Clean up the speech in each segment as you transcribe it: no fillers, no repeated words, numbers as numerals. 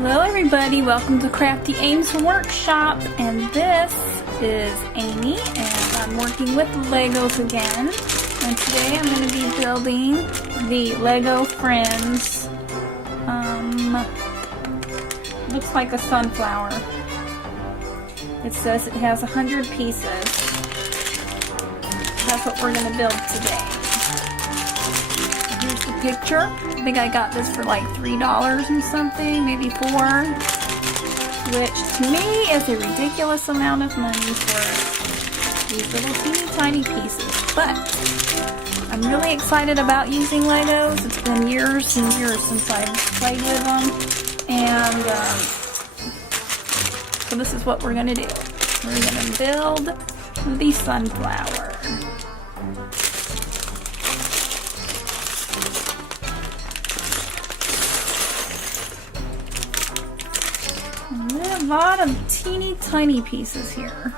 Hello everybody, welcome to Crafty Aims Workshop, and this is Amy and I'm working with Legos again, and today I'm going to be building the Lego Friends, looks like a sunflower. It says it has 100 pieces. That's what we're going to build today. Here's the picture. I think I got this for like $3 and something, maybe $4, which to me is a ridiculous amount of money for these little teeny tiny pieces. But I'm really excited about using Legos. It's been years and years since I've played with them, and so this is what we're gonna do. We're gonna build the sunflower. A lot of teeny tiny pieces here.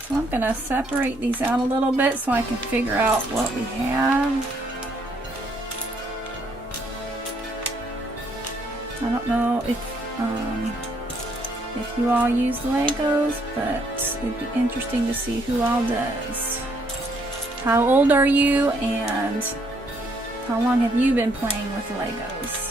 So I'm going to separate these out a little bit so I can figure out what we have. I don't know if you all use Legos, but it'd be interesting to see who all does. How old are you, and how long have you been playing with Legos?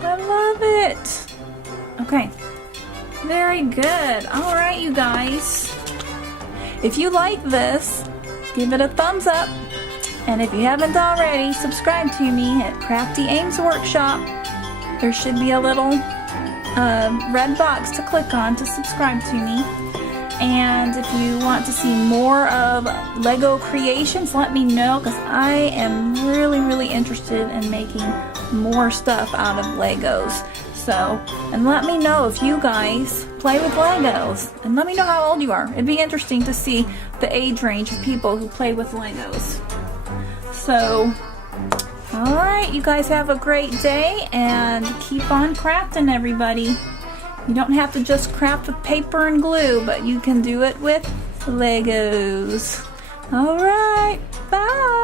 I love it. Okay, very good. All right, you guys. If you like this, give it a thumbs up. And if you haven't already, subscribe to me at Crafty Aims Workshop. There should be a little red box to click on to subscribe to me. And if you want to see more of Lego creations, let me know, because I am really interested in making more stuff out of Legos. So, and let me know if you guys play with Legos, and let me know how old you are. It'd be interesting to see the age range of people who play with Legos. So, alright, you guys have a great day, and keep on crafting, everybody. You don't have to just craft with paper and glue, but you can do it with Legos. Alright, bye!